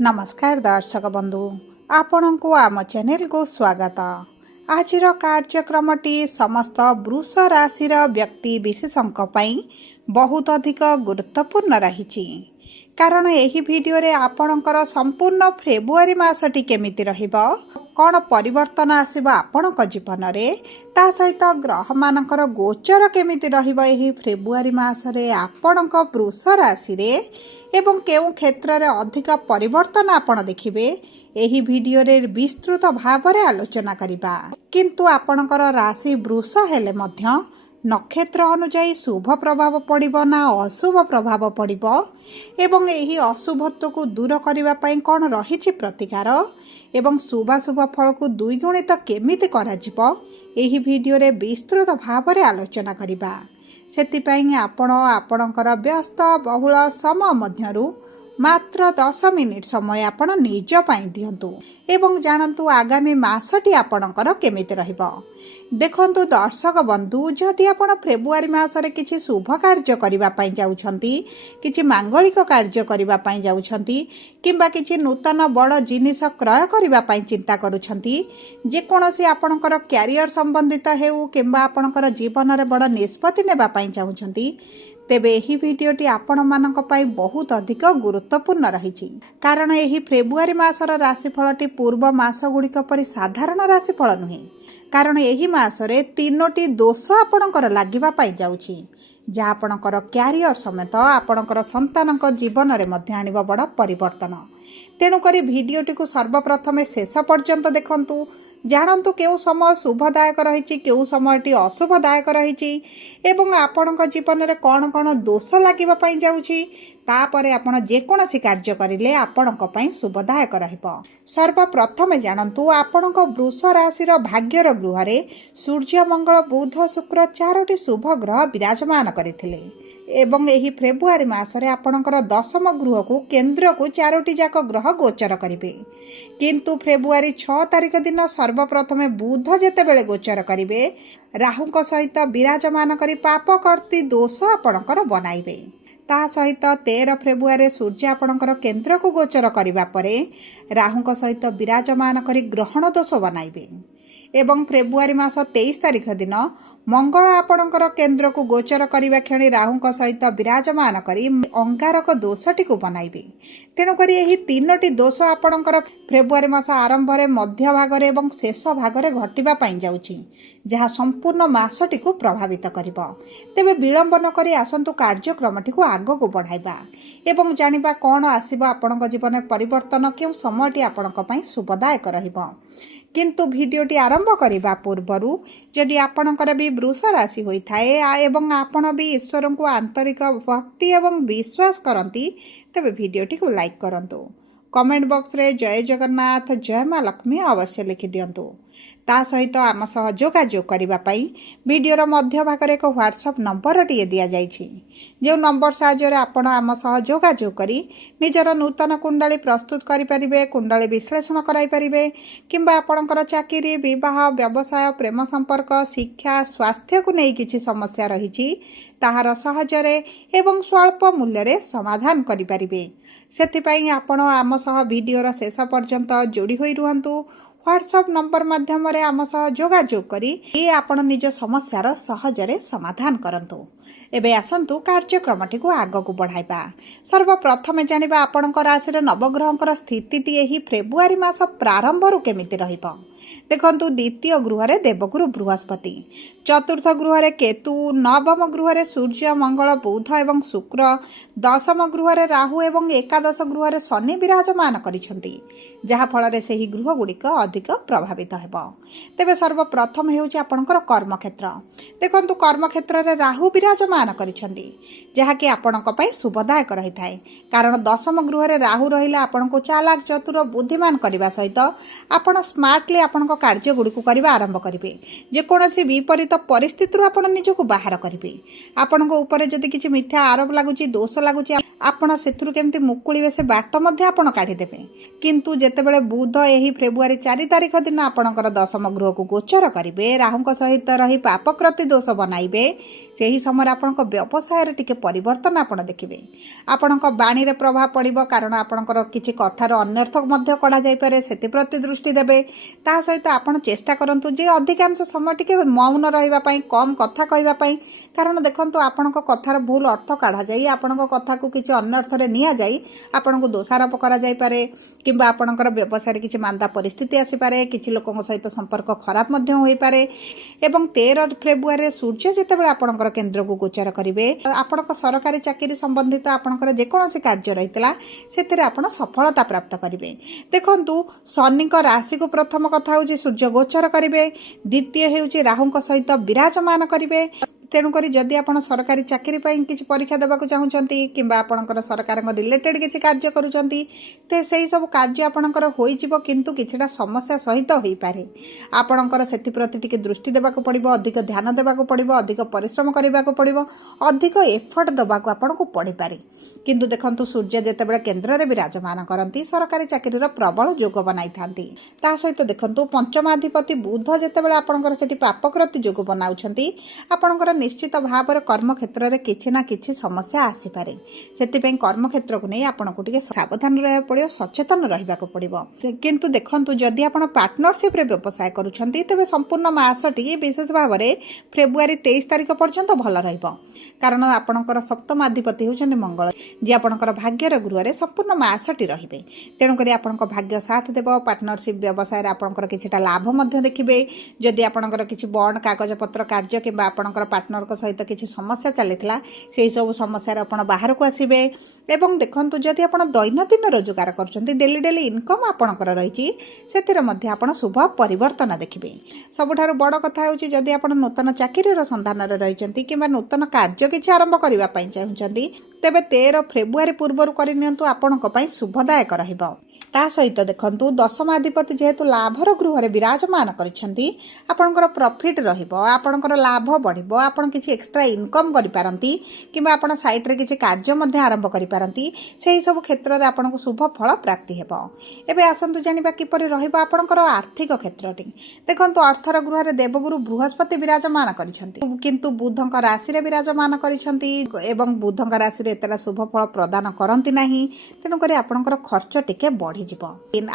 नमस्कार दर्शक बंधु आपण को आम चैनल को स्वागत। आज कार्यक्रमटी समस्त वृष राशि व्यक्ति विशेषों बहुत अधिक गुरुत्वपूर्ण रही कारण यही वीडियो रे आपणकर संपूर्ण फेब्रुआरी मासटी केमिति रहिबो कौन परिवर्तन आसीबा आपणक जीवन रे ता सहित ग्रह मानकर गोचर केमिति रहिबो एही फेब्रुआरी मास रे आपणक वृष राशि रे एवं केउ क्षेत्र रे अधिक परिवर्तन आपण देखिबे एही वीडियो रे विस्तृत भाव रे आलोचना करिबा। किंतु आपणकर राशि वृष हेले मध्य नक्षत्र अनुଯାୟୀ शुभ प्रभाव पड़िबो ना अशुभ प्रभाव पड़िबो एवं एही अशुभत्व को दूर करिबा पई कोन रहिछि प्रतिकार एवं शुभाशुभ फल को द्विगुणित केमिति कराजिबो एही वीडियो रे विस्तृत भाव रे आलोचना करिबा। सेतिपई आपण आपणकर व्यस्त बहुल समय मध्यरु मात्र 10 मिनिट समय आपण निज पाई दियंतु एवं जानतु आगामी मासटी आपणकर केमिति रहिबो। देखंतु दर्शक बंधु जदि आपण फेब्रुआरी मासरे किछि शुभ कार्य करिबा पई जाउछंती किछि मांगलिक कार्य करिबा पई जाउछंती किंबा किछि नूतन बड़ जिनिस क्रय करिबा पई चिंता करूछंती जे कोनोसी आपणकर कैरियर संबंधित हेउ किंबा आपणकर जीवन रे बड़ निष्पत्ति नेबा पई चाहुछंती तेबे एही वीडियोटी आपण मानक पई बहुत अधिक गुरुत्वपूर्ण रही कारण एही फेब्रुआरी मासर राशिफलटी पूर्व मास गुड़िक परि साधारण राशिफल नुहे कारण एही मासरे 3टी दोष आपणकर लागिबा पई जाउछि जहाँ आपणकर कैरियर समेत आपणकर संतानक जीवन रे मध्य आनिबा बड़ परिवर्तन। तेणु करी वीडियोटी को सर्वप्रथमे शेष पर्यंत देखंतु जानतु केउ समय शुभदायक रही केउ समयटी अशुभदायक रही एवं आपणक जीवन में कौन कौन दोष लगिबा पई जाउछि तापरे आपण जेकोसी कार्य करिले आपणक पई शुभदायक रहिबो। सर्वप्रथमे जानतु आपणक वृष राशिर भाग्यर गृह रे सूर्य मंगल बुध शुक्र 4टी शुभ ग्रह विराजमान करथिले एवं एही फेब्रुआरी मासरे आपणकर दशम गृह को केंद्र को 4टी जाक ग्रह गोचर करिवे किंतु फेब्रुआरी 6 तारिख दिन सर्वप्रथमे बुध जेतेबेले गोचर करिवे राहुक सहित विराजमान करी पाप कर्ती दोष आपणकर बनाइबे। ता सहित 13 फेब्रुआरी सूर्य आपणकर केंद्र को गोचर करिबा परे राहुक सहित विराजमान करी ग्रहण दोष बनाइबे एवं फेब्रुआरी मास 23 तारिख दिन मंगल आपणकर केंद्र को गोचर करिबा क्षणी राहुक सहित विराजमान करी अंगारक दोषटी को बनाइबे। तेणु करी एही 3टी दोष आपणकर फेब्रुआरी मास आरंभ रे मध्य भाग रे एवं शेष भाग रे घटिबा पई जाउछि जहाँ संपूर्ण मासटी को प्रभावित करिबो। तेबे विलंब न करी आसंतु कार्यक्रमटी को आगो को बढ़ाइबा एवं जानिबा कोन आसीबो आपणक जीवन में परिवर्तन केउ समयटी आपणक पई शुभदायक रहिबो। किंतु वीडियोटी आरंभ करने पूर्वरु जदि आपणकर भी वृष राशि होइथाए एवं आपण भी ईश्वर को आंतरिक भक्ति एवं विश्वास करती तेबे वीडियोटी को लाइक करंतु कमेंट बॉक्स रे जय जगन्नाथ जय मां लक्ष्मी अवश्य लिखि दियंतु। ता सहित आम सह जोगाजोग करबा पई वीडियोर मध्य भाग रे एक व्हाट्सएप नंबर टिए दिया जाइछि जो नंबर साहाय्य आपण आम सह जोगाजोग करी निजर नूतन कुंडली प्रस्तुत करि परिबे कुंडली विश्लेषण कराई परिबे किंबा आपणकर चाकरी विवाह व्यवसाय प्रेम संपर्क शिक्षा स्वास्थ्य को नहीं किछि समस्या रहिछि ताहार साहाय्य एवं स्वल्प मूल्य रे समाधान करि परिबे। सेथिपई आपण आम सह वीडियोर शेष पर्यंत जोड़ी होई रुहंतु व्हाट्सएप नंबर माध्यम रे आम सह जोगाजोग करी ए आपण निज समस्यार सहजरे समाधान करंतु। एबे आसंतु कार्यक्रमटी को आग को बढ़ाइबा। सर्वप्रथमे जानिबा आपणक राशि रे नवग्रहंकर स्थितिटी एही फेब्रुआरी मास प्रारंभ रु केमिति रहिबो। देखंतु द्वितीय गृह रे देवगुरु बृहस्पति चतुर्थ गृह रे केतु नवम गृह रे सूर्य मंगल बुध एवं शुक्र दशम गृह रे राहु एवं एकादश गृह रे शनि विराजमान करिसंती जहा फल रे सेही गृह गुड़िक अधिक प्रभावित हेबो। तेबे सर्वप्रथम हेउची आपणकर कर्म क्षेत्र। देखंतु कर्म क्षेत्र रे राहु विराजमान करिसंती जहा कि आपणक पई शुभदायक रहिथाय कारण दशम गृह रे राहु रहिला आपणको चालाक चतुर बुद्धिमान करबा सहित आपण स्मार्टली आपणको कार्य गुड़िक करबा आरंभ करिवे जेकोसी विपरीत परिस्थिति आपण निजको बाहर करिवे। आपणको ऊपर जदि किछि मिथ्या आरोप लागुची दोष लागुची ଆପଣ ସେଥିରୁ କେମିତି ମୁକୁଳିବେ ସେ ବାଟ ମଧ୍ୟ ଆପଣ କାଢ଼ିଦେବେ। କିନ୍ତୁ ଯେତେବେଳେ ବୁଧ ଏହି ଫେବୃଆରୀ 4 ତାରିଖ ଦିନ ଆପଣଙ୍କର ଦଶମ ଗୃହକୁ ଗୋଚର କରିବେ, ରାହୁଙ୍କ ସହିତ ରହି ପାପକ୍ରତି ଦୋଷ ବନାଇବେ, ସେହି ସମୟରେ ଆପଣଙ୍କ ବ୍ୟବସାୟରେ ଟିକେ ପରିବର୍ତ୍ତନ ଆପଣ ଦେଖିବେ। ଆପଣଙ୍କ ବାଣୀରେ ପ୍ରଭାବ ପଡ଼ିବ, କାରଣ ଆପଣଙ୍କର କିଛି କଥାର ଅନ୍ୟର୍ଥ ମଧ୍ୟ କଢ଼ାଯାଇପାରେ, ସେଥିପ୍ରତି ଦୃଷ୍ଟି ଦେବେ। ତା ସହିତ ଆପଣ ଚେଷ୍ଟା କରନ୍ତୁ ଯେ ଅଧିକାଂଶ ସମୟ ଟିକେ ମୌନ ରହିବା ପାଇଁ, କମ୍ କଥା କହିବା ପାଇଁ। କାରଣ ଦେଖନ୍ତୁ, ଆପଣଙ୍କ କଥାର ଭୁଲ ଅର୍ଥ କାଢ଼ାଯାଇ ଆପଣଙ୍କ କଥାକୁ କିଛି ଅନ୍ୟ ଅର୍ଥରେ ନିଆଯାଇ ଆପଣଙ୍କୁ ଦୋଷାରୋପ କରାଯାଇପାରେ, କିମ୍ବା ଆପଣଙ୍କର ବ୍ୟବସାୟରେ କିଛି ମାନ୍ଦା ପରିସ୍ଥିତି ଆସିପାରେ, କିଛି ଲୋକଙ୍କ ସହିତ ସମ୍ପର୍କ ଖରାପ ମଧ୍ୟ ହୋଇପାରେ। ଏବଂ 13 ଫେବୃଆରୀରେ ସୂର୍ଯ୍ୟ ଯେତେବେଳେ ଆପଣଙ୍କର କେନ୍ଦ୍ରକୁ ଗୋଚର କରିବେ, ଆପଣଙ୍କ ସରକାରୀ ଚାକିରି ସମ୍ବନ୍ଧିତ ଆପଣଙ୍କର ଯେକୌଣସି କାର୍ଯ୍ୟ ରହିଥିଲା ସେଥିରେ ଆପଣ ସଫଳତା ପ୍ରାପ୍ତ କରିବେ। ଦେଖନ୍ତୁ, ଶନିଙ୍କ ରାଶିକୁ ପ୍ରଥମ କଥା ହେଉଛି ସୂର୍ଯ୍ୟ ଗୋଚର କରିବେ, ଦ୍ୱିତୀୟ ହେଉଛି ରାହୁଙ୍କ ସହିତ ବିରାଜମାନ କରିବେ। ତେଣୁକରି ଯଦି ଆପଣ ସରକାରୀ ଚାକିରି ପାଇଁ କିଛି ପରୀକ୍ଷା ଦେବାକୁ ଚାହୁଁଛନ୍ତି, କିମ୍ବା ଆପଣଙ୍କର ସରକାରଙ୍କ ରିଲେଟେଡ୍ କିଛି କାର୍ଯ୍ୟ କରୁଛନ୍ତି, ତ ସେହି ସବୁ କାର୍ଯ୍ୟ ଆପଣଙ୍କର ହୋଇଯିବ, କିନ୍ତୁ କିଛିଟା ସମସ୍ୟା ସହିତ ହୋଇପାରେ। ଆପଣଙ୍କର ସେଥିପ୍ରତି ଟିକେ ଦୃଷ୍ଟି ଦେବାକୁ ପଡ଼ିବ, ଅଧିକ ଧ୍ୟାନ ଦେବାକୁ ପଡ଼ିବ, ଅଧିକ ପରିଶ୍ରମ କରିବାକୁ ପଡ଼ିବ, ଅଧିକ ଏଫର୍ଟ ଦେବାକୁ ଆପଣଙ୍କୁ ପଡ଼ିପାରେ। କିନ୍ତୁ ଦେଖନ୍ତୁ, ସୂର୍ଯ୍ୟ ଯେତେବେଳେ କେନ୍ଦ୍ରରେ ବିରାଜମାନ କରନ୍ତି, ସରକାରୀ ଚାକିରିର ପ୍ରବଳ ଯୋଗ ବନାଇଥାନ୍ତି। ତା ସହିତ ଦେଖନ୍ତୁ, ପଞ୍ଚମାଧିପତି ବୁଧ ଯେତେବେଳେ ଆପଣଙ୍କର ସେଠି ପାପକ୍ରତି ଯୋଗ ବନାଉଛନ୍ତି, ଆପଣଙ୍କର ନିଶ୍ଚିତ ଭାବରେ କର୍ମକ୍ଷେତ୍ରରେ କିଛି ନା କିଛି ସମସ୍ୟା ଆସିପାରେ। ସେଥିପାଇଁ କର୍ମକ୍ଷେତ୍ରକୁ ନେଇ ଆପଣଙ୍କୁ ଟିକେ ସାବଧାନ ରହିବାକୁ ପଡ଼ିବ, ସଚେତନ ରହିବାକୁ ପଡ଼ିବ। କିନ୍ତୁ ଦେଖନ୍ତୁ, ଯଦି ଆପଣ ପାର୍ଟନରସିପ୍ରେ ବ୍ୟବସାୟ କରୁଛନ୍ତି, ତେବେ ସମ୍ପୂର୍ଣ୍ଣ ମାସଟି ବିଶେଷ ଭାବରେ ଫେବୃଆରୀ 23 ତାରିଖ ପର୍ଯ୍ୟନ୍ତ ଭଲ ରହିବ। କାରଣ ଆପଣଙ୍କର ସପ୍ତମାଧିପତି ହେଉଛନ୍ତି ମଙ୍ଗଳ, ଯିଏ ଆପଣଙ୍କର ଭାଗ୍ୟର ଗୃହରେ ସମ୍ପୂର୍ଣ୍ଣ ମାସଟି ରହିବେ। ତେଣୁକରି ଆପଣଙ୍କ ଭାଗ୍ୟ ସାଥ ଦେବ। ପାର୍ଟନରସିପ୍ ବ୍ୟବସାୟରେ ଆପଣଙ୍କର କିଛିଟା ଲାଭ ମଧ୍ୟ ଦେଖିବେ। ଯଦି ଆପଣଙ୍କର କିଛି ବଣ୍ଡ କାଗଜପତ୍ର କାର୍ଯ୍ୟ କିମ୍ବା ଆପଣଙ୍କର ପାର୍ଟନରଙ୍କ ସହିତ କିଛି ସମସ୍ୟା ଚାଲିଥିଲା, ସେହି ସବୁ ସମସ୍ୟାରୁ ଆପଣ ବାହାରକୁ ଆସିବେ। ଏବଂ ଦେଖନ୍ତୁ, ଯଦି ଆପଣ ଦୈନନ୍ଦିନ ରୋଜଗାର କରୁଛନ୍ତି, ଡେଲି ଇନକମ୍ ଆପଣଙ୍କର ରହିଛି, ସେଥିରେ ମଧ୍ୟ ଆପଣ ଶୁଭ ପରିବର୍ତ୍ତନ ଦେଖିବେ। ସବୁଠାରୁ ବଡ଼ କଥା ହେଉଛି, ଯଦି ଆପଣ ନୂତନ ଚାକିରିର ସନ୍ଧାନରେ ରହିଛନ୍ତି କିମ୍ବା ନୂତନ କାର୍ଯ୍ୟ କିଛି ଆରମ୍ଭ କରିବା ପାଇଁ ଚାହୁଁଛନ୍ତି, ତେବେ 13 ଫେବୃଆରୀ ପୂର୍ବରୁ କରିନିଅନ୍ତୁ, ଆପଣଙ୍କ ପାଇଁ ଶୁଭଦାୟକ ରହିବ। ତା ସହିତ ଦେଖନ୍ତୁ, ଦଶମାଧିପତି ଯେହେତୁ ଲାଭର ଗୃହରେ ବିରାଜମାନ କରିଛନ୍ତି, ଆପଣଙ୍କର ପ୍ରଫିଟ୍ ରହିବ, ଆପଣଙ୍କର ଲାଭ ବଢ଼ିବ, ଆପଣ କିଛି ଏକ୍ସଟ୍ରା ଇନକମ୍ କରିପାରନ୍ତି, କିମ୍ବା ଆପଣ ସାଇଟ୍ରେ କିଛି କାର୍ଯ୍ୟ ମଧ୍ୟ ଆରମ୍ଭ କରିପାରନ୍ତି। ସେହି ସବୁ କ୍ଷେତ୍ରରେ ଆପଣଙ୍କୁ ଶୁଭ ଫଳ ପ୍ରାପ୍ତି ହେବ। ଏବେ ଆସନ୍ତୁ ଜାଣିବା କିପରି ରହିବ ଆପଣଙ୍କର ଆର୍ଥିକ କ୍ଷେତ୍ରଟି। ଦେଖନ୍ତୁ, ଅର୍ଥର ଗୃହରେ ଦେବଗୁରୁ ବୃହସ୍ପତି ବିରାଜମାନ କରିଛନ୍ତି, କିନ୍ତୁ ବୁଧଙ୍କ ରାଶିରେ ବିରାଜମାନ କରିଛନ୍ତି, ଏବଂ ବୁଧଙ୍କ ରାଶିରେ ଏତେଟା ଶୁଭ ଫଳ ପ୍ରଦାନ କରନ୍ତି ନାହିଁ। ତେଣୁକରି ଆପଣଙ୍କର ଖର୍ଚ୍ଚ ଟିକେ ବଢ଼ିଯିବ,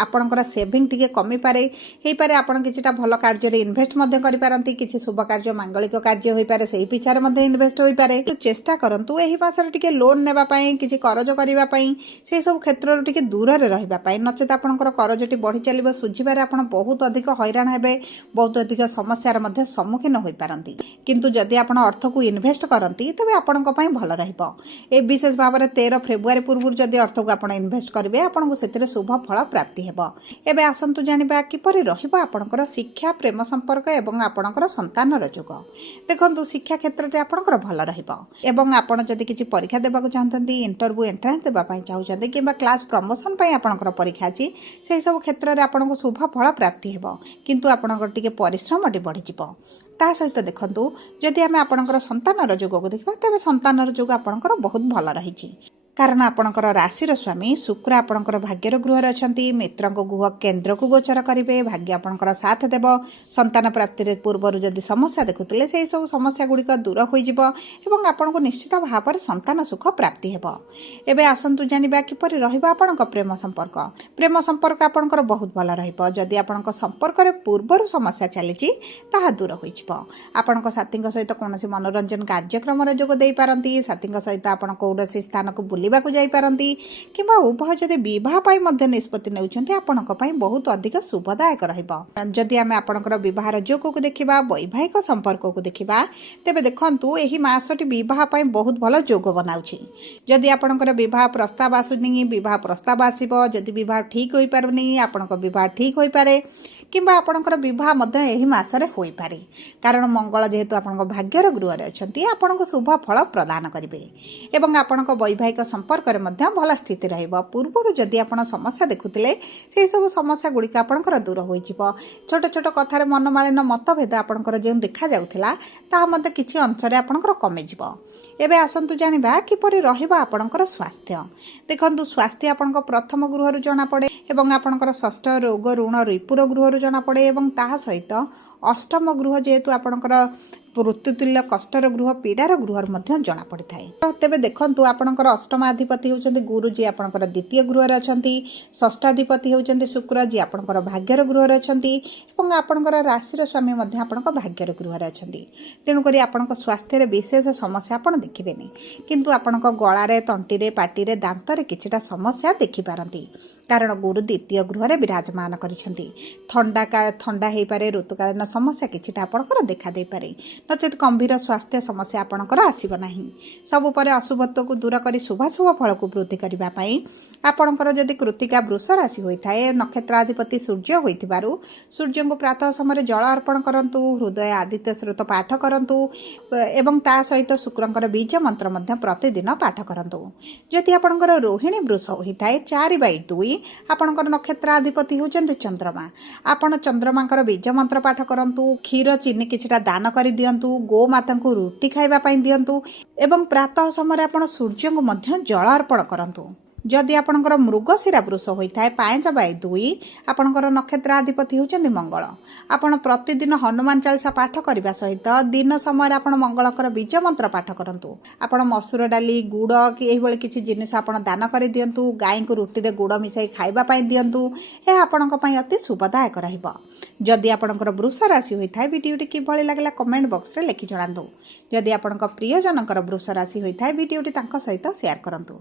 ଆପଣଙ୍କର ସେଭିଂ ଟିକେ କମିପାରେ। ହେଇପାରେ ଆପଣ କିଛିଟା ଭଲ କାର୍ଯ୍ୟରେ ଇନଭେଷ୍ଟ ମଧ୍ୟ କରିପାରନ୍ତି, କିଛି ଶୁଭ କାର୍ଯ୍ୟ, ମାଙ୍ଗଳିକ କାର୍ଯ୍ୟ ହୋଇପାରେ, ସେହି ପିଛାରେ ମଧ୍ୟ ଇନଭେଷ୍ଟ ହୋଇପାରେ। ଚେଷ୍ଟା କରନ୍ତୁ ଏହି ମାସରେ ଟିକେ ଲୋନ୍ ନେବା ପାଇଁ, କିଛି କରଜ କରିବା ପାଇଁ, ସେହି ସବୁ କ୍ଷେତ୍ରରୁ ଟିକେ ଦୂରରେ ରହିବା ପାଇଁ। ନଚେତ ଆପଣଙ୍କର କରଜଟି ବଢ଼ି ଚାଲିବ, ସୁଝିବାରେ ଆପଣ ବହୁତ ଅଧିକ ହଇରାଣ ହେବେ, ବହୁତ ଅଧିକ ସମସ୍ୟାର ମଧ୍ୟ ସମ୍ମୁଖୀନ ହୋଇପାରନ୍ତି। କିନ୍ତୁ ଯଦି ଆପଣ ଅର୍ଥକୁ ଇନଭେଷ୍ଟ କରନ୍ତି, ତେବେ ଆପଣଙ୍କ ପାଇଁ ଭଲ ରହିବ। ଏ ବିଶେଷ ଭାବରେ 13 ଫେବୃଆରୀ ପୂର୍ବରୁ ଯଦି ଅର୍ଥକୁ ଆପଣ ଇନଭେଷ୍ଟ କରିବେ, ଆପଣଙ୍କୁ ସେଥିରେ ଶୁଭ ଫଳ ପ୍ରାପ୍ତି ହେବ। ଏବେ ଆସନ୍ତୁ ଜାଣିବା କିପରି ରହିବ ଆପଣଙ୍କର ଶିକ୍ଷା, ପ୍ରେମ ସମ୍ପର୍କ ଏବଂ ଆପଣଙ୍କର ସନ୍ତାନର ଯୋଗ। ଦେଖନ୍ତୁ, ଶିକ୍ଷା କ୍ଷେତ୍ରଟି ଆପଣଙ୍କର ଭଲ ରହିବ, ଏବଂ ଆପଣ ଯଦି କିଛି ପରୀକ୍ଷା ଦେବାକୁ ଚାହୁଁଛନ୍ତି, ଇଣ୍ଟରଭ୍ୟୁ ଏଣ୍ଟ୍ରାନ୍ସ ଦେବା ପାଇଁ ଚାହୁଁଛନ୍ତି, କିମ୍ବା କ୍ଲାସ୍ ପ୍ରମୋସନ୍ ପାଇଁ ଆପଣଙ୍କର ପରୀକ୍ଷା ଅଛି, ସେହିସବୁ କ୍ଷେତ୍ରରେ ଆପଣଙ୍କୁ ଶୁଭ ଫଳ ପ୍ରାପ୍ତି ହେବ। କିନ୍ତୁ ଆପଣଙ୍କର ଟିକେ ପରିଶ୍ରମଟି ବଢ଼ିଯିବ। ତା ସହିତ ଦେଖନ୍ତୁ, ଯଦି ଆମେ ଆପଣଙ୍କର ସନ୍ତାନର ଯୋଗକୁ ଦେଖିବା, ତେବେ ସନ୍ତାନର ଯୋଗ ଆପଣଙ୍କର ବହୁତ ଭଲ ରହିଛି। କାରଣ ଆପଣଙ୍କର ରାଶିର ସ୍ୱାମୀ ଶୁକ୍ର ଆପଣଙ୍କର ଭାଗ୍ୟର ଗୃହରେ ଅଛନ୍ତି, ମିତ୍ରଙ୍କ ଗୃହ କେନ୍ଦ୍ରକୁ ଗୋଚର କରିବେ, ଭାଗ୍ୟ ଆପଣଙ୍କର ସାଥ ଦେବ। ସନ୍ତାନ ପ୍ରାପ୍ତିରେ ପୂର୍ବରୁ ଯଦି ସମସ୍ୟା ଦେଖୁଥିଲେ, ସେହି ସବୁ ସମସ୍ୟା ଗୁଡ଼ିକ ଦୂର ହୋଇଯିବ, ଏବଂ ଆପଣଙ୍କୁ ନିଶ୍ଚିତ ଭାବରେ ସନ୍ତାନ ସୁଖ ପ୍ରାପ୍ତି ହେବ। ଏବେ ଆସନ୍ତୁ ଜାଣିବା କିପରି ରହିବ ଆପଣଙ୍କ ପ୍ରେମ ସମ୍ପର୍କ। ପ୍ରେମ ସମ୍ପର୍କ ଆପଣଙ୍କର ବହୁତ ଭଲ ରହିବ। ଯଦି ଆପଣଙ୍କ ସମ୍ପର୍କରେ ପୂର୍ବରୁ ସମସ୍ୟା ଚାଲିଛି, ତାହା ଦୂର ହୋଇଯିବ। ଆପଣଙ୍କ ସାଥୀଙ୍କ ସହିତ କୌଣସି ମନୋରଞ୍ଜନ କାର୍ଯ୍ୟକ୍ରମରେ ଯୋଗ ଦେଇପାରନ୍ତି, ସାଥୀଙ୍କ ସହିତ ଆପଣ କୌଣସି ସ୍ଥାନକୁ ବୁଲିବାକୁ ଯାଇପାରନ୍ତି, କିମ୍ବା ଉଭୟ ଯଦି ବିବାହ ପାଇଁ ମଧ୍ୟ ନିଷ୍ପତ୍ତି ନେଉଛନ୍ତି, ଆପଣଙ୍କ ପାଇଁ ବହୁତ ଅଧିକ ଶୁଭଦାୟକ ରହିବ। ଯଦି ଆମେ ଆପଣଙ୍କର ବିବାହର ଯୋଗକୁ ଦେଖିବା, ବୈବାହିକ ସମ୍ପର୍କକୁ ଦେଖିବା, ତେବେ ଦେଖନ୍ତୁ, ଏହି ମାସଟି ବିବାହ ପାଇଁ ବହୁତ ଭଲ ଯୋଗ ବନାଉଛି। ଯଦି ଆପଣଙ୍କର ବିବାହ ପ୍ରସ୍ତାବ ଆସୁନି, ବିବାହ ପ୍ରସ୍ତାବ ଆସିବ। ଯଦି ବିବାହ ଠିକ୍ ହୋଇପାରୁନି, ଆପଣଙ୍କ ବିବାହ ଠିକ୍ ହୋଇପାରେ, କିମ୍ବା ଆପଣଙ୍କର ବିବାହ ମଧ୍ୟ ଏହି ମାସରେ ହୋଇପାରେ। କାରଣ ମଙ୍ଗଳ ଯେହେତୁ ଆପଣଙ୍କ ଭାଗ୍ୟର ଗୃହରେ ଅଛନ୍ତି, ଆପଣଙ୍କୁ ଶୁଭ ଫଳ ପ୍ରଦାନ କରିବେ, ଏବଂ ଆପଣଙ୍କ ବୈବାହିକ ସମ୍ପର୍କରେ ମଧ୍ୟ ଭଲ ସ୍ଥିତି ରହିବ। ପୂର୍ବରୁ ଯଦି ଆପଣ ସମସ୍ୟା ଦେଖୁଥିଲେ, ସେହିସବୁ ସମସ୍ୟା ଗୁଡ଼ିକ ଆପଣଙ୍କର ଦୂର ହୋଇଯିବ। ଛୋଟ ଛୋଟ କଥାରେ ମନମାଳିନ, ମତଭେଦ ଆପଣଙ୍କର ଯେଉଁ ଦେଖାଯାଉଥିଲା, ତାହା ମଧ୍ୟ କିଛି ଅଂଶରେ ଆପଣଙ୍କର କମିଯିବ। एबे आसन्तु जानिबा किपरि रहिबा आपणकर स्वास्थ्य। देखन्तु स्वास्थ्य आपणक प्रथम गृहरु जना पड़े एवं आपणकर षष्ठ रोग ऋण रिपुर गृहरु जना पड़े एवं ताहा सहित अष्टम गृह जेहेतु आपणकर मृत्युतुल्य कष्टर गृह पीड़ार गृह जना पड़ी था। तेबे देखंतु आपणकर अष्टमाधिपति होउचंदी गुरु जी आपणकर द्वितीय गृह रे अछंती, षष्ठाधिपति होउचंदी शुक्र जी आपणकर भाग्यर गृह रे अछंती एवं आपणकर राशि स्वामी मध्य आपणकर भाग्यर गृह रे अछंती। तेणु करी आपणक स्वास्थ्य रे विशेष समस्या आपण देखिबेनी, किंतु आपणक गळा रे तंटी रे पाटी रे दांत रे किछिटा समस्या देखि पारंती, कारण गुरु द्वितीय गृह रे विराजमान करिसंती। ठंडा हेई पारे, ऋतुकालीन समस्या किछिटा आपणकर देखा दे पारे, नचेत गंभीर स्वास्थ्य समस्या आपणकर आसीबो नाही। सबु परे अशुभत्व को दूर करी शुभाशुभ फल को वृद्धि करबा पई आपणकर जदि कृतिका वृष राशि होइथाए, नक्षत्राधिपति सूर्य होइथिबारु सूर्य को प्रातः समय जल अर्पण करंतु, हृदय आदित्य स्रोत पाठ करंतु एवं ता सहित शुक्रंकर बीज मंत्र मध्य प्रतिदिन पाठ करंतु। जदि आपणकर रोहिणी वृष होइथाए 4/2 आपणकर नक्षत्राधिपति होचंती चंद्रमा, आपण चंद्रमांकर बीज मंत्र पाठ करंतु, क्षीर चीनी किछिटा दान करि दियंतु, गो माता को रुटी खाइबा पई दियंतु एवं प्रातः समय आपण सूर्य को मध्य जल अर्पण करंतु। जदि आपणकर मृगशिरा वृष होइथाए 5/2 आपणकर नक्षत्राधिपति होचंती मंगल, आपण प्रतिदिन हनुमान चालीसा पाठ करबा सहित दिन समय आपण मंगलकर बीज मंत्र पाठ करंतु। आपण मसूर डाली गुड़ कि एही भली किछि जिनिस आपण दान करि दियंतु, गाय को रुटी रे गुड़ मिसाई खाइबा पई दियंतु, ए आपणक पई अति शुभदायक रहइबो। जदि आपणकर वृष राशि होइथाए वीडियोटी किभली लागला कमेंट बॉक्स रे लिखि जणांतु। जदि आपणक प्रियजनकर वृष राशि होइथाए वीडियोटी तांका सहित शेयर करंतु।